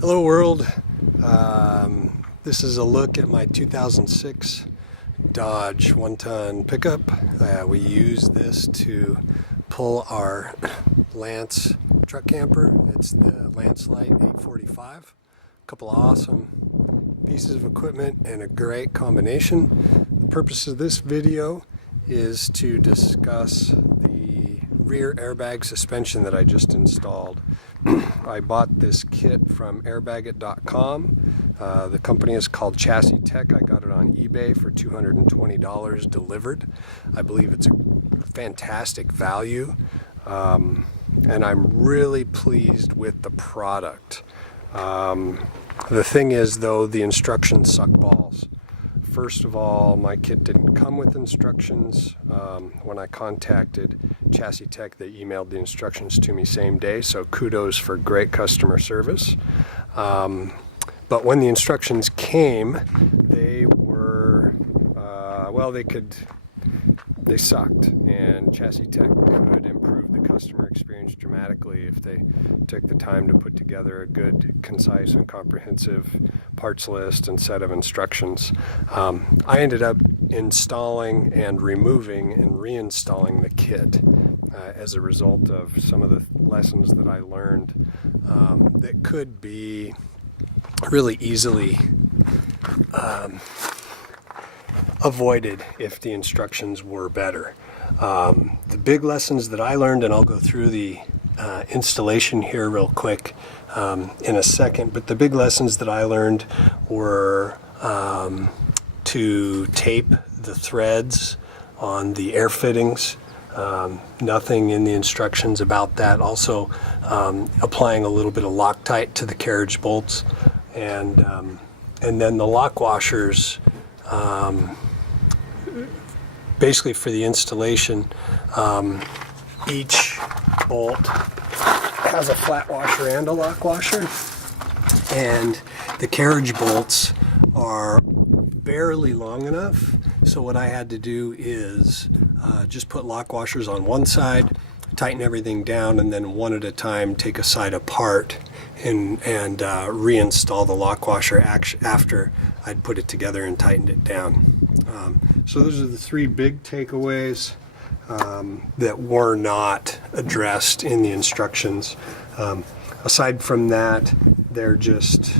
Hello world. This is a look at my 2006 Dodge one-ton pickup. We use this to pull our Lance truck camper. It's the Lance Light 845. A couple of awesome pieces of equipment and a great combination. The purpose of this video is to discuss the rear airbag suspension that I just installed. I bought this kit from airbag.com. The company is called Chassis Tech. I got it on eBay for $220 delivered. I believe it's a fantastic value, and I'm really pleased with the product. The thing is, though, the instructions suck balls. First of all, my kit didn't come with instructions. When I contacted Chassis Tech, they emailed the instructions to me same day, so kudos for great customer service. But when the instructions came, they were, they sucked, and Chassis Tech could improve the customer experience dramatically if they took the time to put together a good, concise, and comprehensive parts list and set of instructions. I ended up installing and removing and reinstalling the kit as a result of some of the lessons that I learned that could be really easily avoided if the instructions were better. The big lessons that I learned, and I'll go through the installation here real quick in a second, but the big lessons that I learned were to tape the threads on the air fittings. Nothing in the instructions about that. Also applying a little bit of Loctite to the carriage bolts, and then the lock washers. Basically, for the installation, each bolt has a flat washer and a lock washer, and the carriage bolts are barely long enough. So what I had to do is just put lock washers on one side, tighten everything down, and then one at a time take a side apart and reinstall the lock washer after I'd put it together and tightened it down. So those are the three big takeaways that were not addressed in the instructions. Aside from that, they're just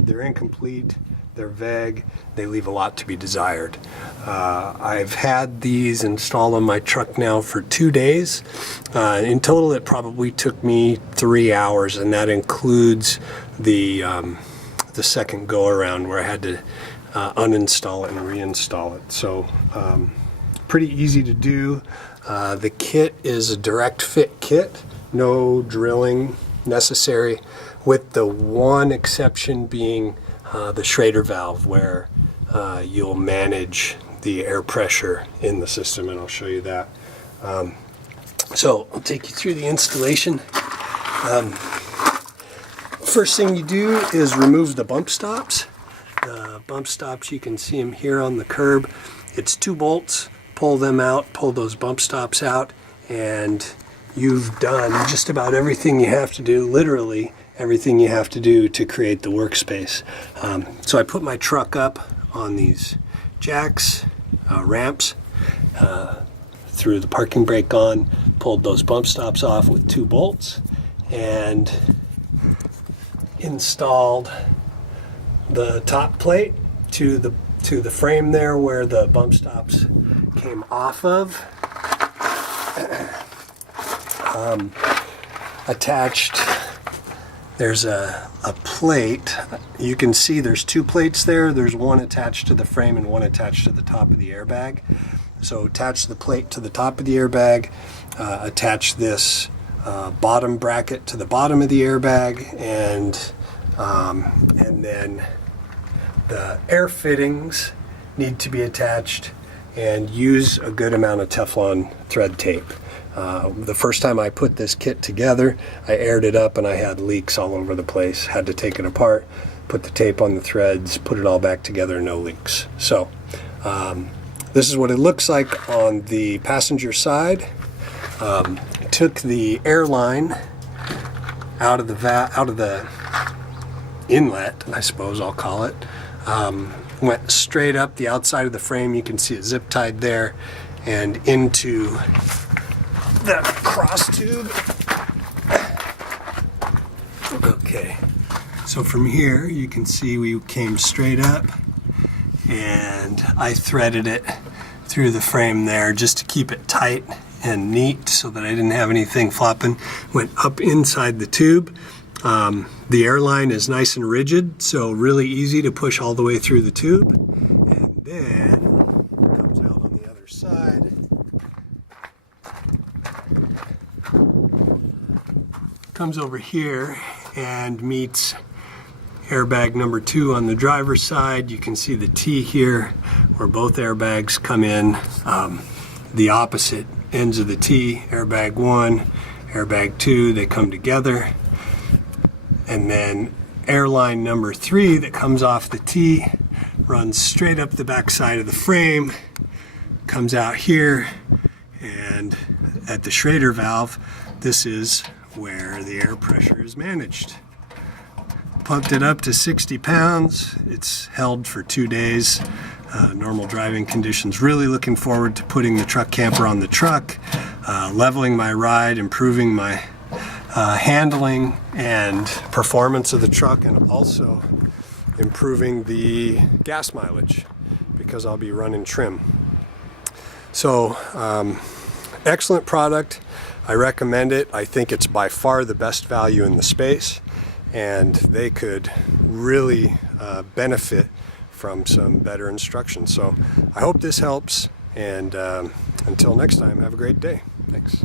they're incomplete, they're vague, they leave a lot to be desired. I've had these installed on my truck now for 2 days. In total, it probably took me 3 hours, and that includes the second go around where I had to uninstall it and reinstall it. So pretty easy to do. The kit is a direct fit kit, no drilling necessary, with the one exception being the Schrader valve, where you'll manage the air pressure in the system, and I'll show you that. So I'll take you through the installation. First thing you do is remove the bump stops. The bump stops, you can see them here on the curb. It's 2 bolts. Pull them out, pull those bump stops out, and you've done just about everything you have to do, literally everything you have to do to create the workspace. So I put my truck up on these jacks, ramps, threw the parking brake on, pulled those bump stops off with 2 bolts, and installed the top plate to the frame there where the bump stops came off of. Attached, there's a plate. You can see there's 2 plates there. There's one attached to the frame and one attached to the top of the airbag. So attach the plate to the top of the airbag, attach this bottom bracket to the bottom of the airbag, and then the air fittings need to be attached, and use a good amount of Teflon thread tape. The first time I put this kit together, I aired it up and I had leaks all over the place. Had to take it apart, put the tape on the threads, put it all back together, no leaks. So this is what it looks like on the passenger side. Took the air line out of the inlet, I suppose I'll call it. Went straight up the outside of the frame. You can see it zip tied there, and into the cross tube. Okay, so from here you can see we came straight up, and I threaded it through the frame there just to keep it tight and neat so that I didn't have anything flopping. Went up inside the tube. The airline is nice and rigid, so really easy to push all the way through the tube. And then comes out on the other side. Comes over here and meets airbag number 2 on the driver's side. You can see the T here where both airbags come in. The opposite ends of the T, airbag 1, airbag 2, they come together. And then airline number 3 that comes off the T runs straight up the back side of the frame, comes out here, and at the Schrader valve, this is where the air pressure is managed. Pumped it up to 60 pounds. It's held for 2 days. Normal driving conditions. Really looking forward to putting the truck camper on the truck, leveling my ride, improving my handling and performance of the truck, and also improving the gas mileage because I'll be running trim. So excellent product. I recommend it. I think it's by far the best value in the space, and they could really benefit from some better instruction. So I hope this helps, and until next time, have a great day. Thanks.